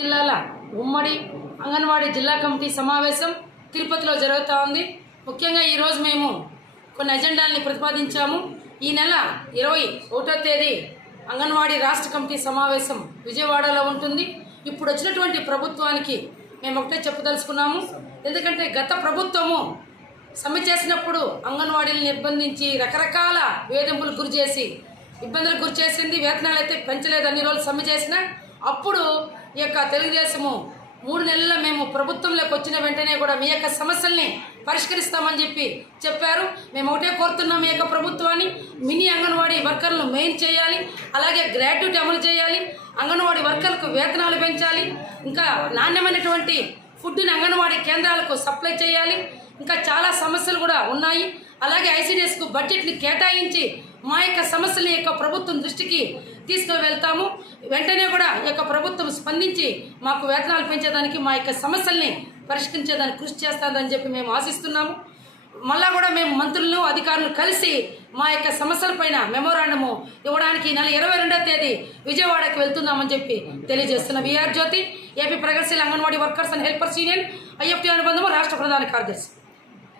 జిల్లాల ఉమ్మడి అంగన్వాడీ జిల్లా కమిటీ సమావేశం తిరుపతిలో జరుగుతూ ఉంది. ముఖ్యంగా ఈరోజు మేము కొన్ని అజెండాల్ని ప్రతిపాదించాము. ఈ నెల ఇరవై ఒకటో తేదీ అంగన్వాడీ రాష్ట్ర కమిటీ సమావేశం విజయవాడలో ఉంటుంది. ఇప్పుడు వచ్చినటువంటి ప్రభుత్వానికి మేము ఒకటే చెప్పదలుచుకున్నాము. ఎందుకంటే గత ప్రభుత్వము సమ్మె చేసినప్పుడు అంగన్వాడీలు నిర్బంధించి రకరకాల వేధింపులు గురి చేసి ఇబ్బందులకు గురి చేసింది వేతనాలు అయితే పెంచలేదు అన్ని రోజులు సమ్మె చేసిన అప్పుడు ఈ యొక్క తెలుగుదేశము మూడు నెలల మేము ప్రభుత్వంలోకి వచ్చిన వెంటనే కూడా మీ యొక్క సమస్యల్ని పరిష్కరిస్తామని చెప్పి చెప్పారు. మేము ఒకటే కోరుతున్నాం మీ యొక్క ప్రభుత్వాన్ని. మినీ అంగన్వాడీ వర్కర్లను మెయిన్ చేయాలి. అలాగే గ్రాడ్యుయేట్ అమలు చేయాలి. అంగన్వాడీ వర్కర్లకు వేతనాలు పెంచాలి. ఇంకా నాణ్యమైనటువంటి ఫుడ్ని అంగన్వాడీ కేంద్రాలకు సప్లై చేయాలి. ఇంకా చాలా సమస్యలు కూడా ఉన్నాయి. అలాగే ఐసీడీఎస్కు బడ్జెట్ని కేటాయించి మా యొక్క సమస్యల యొక్క ప్రభుత్వం దృష్టికి తీసుకుని వెళ్తాము వెంటనే కూడా ఈ యొక్క ప్రభుత్వం స్పందించి మాకు వేతనాలు పెంచేదానికి మా యొక్క సమస్యల్ని పరిష్కరించేదానికి కృషి చేస్తుందని చెప్పి మేము ఆశిస్తున్నాము. మళ్ళా కూడా మేము మంత్రులను అధికారులను కలిసి మా యొక్క సమస్యలపైన మెమోరాండము ఇవ్వడానికి నెల ఇరవై రెండో తేదీ విజయవాడకి వెళ్తున్నామని చెప్పి తెలియజేస్తున్న విఆర్ జ్యోతి ఏపీ ప్రగతిశీల anganwadi workers and helpers union IFT అనుబంధము రాష్ట్ర ప్రధాన కార్యదర్శి.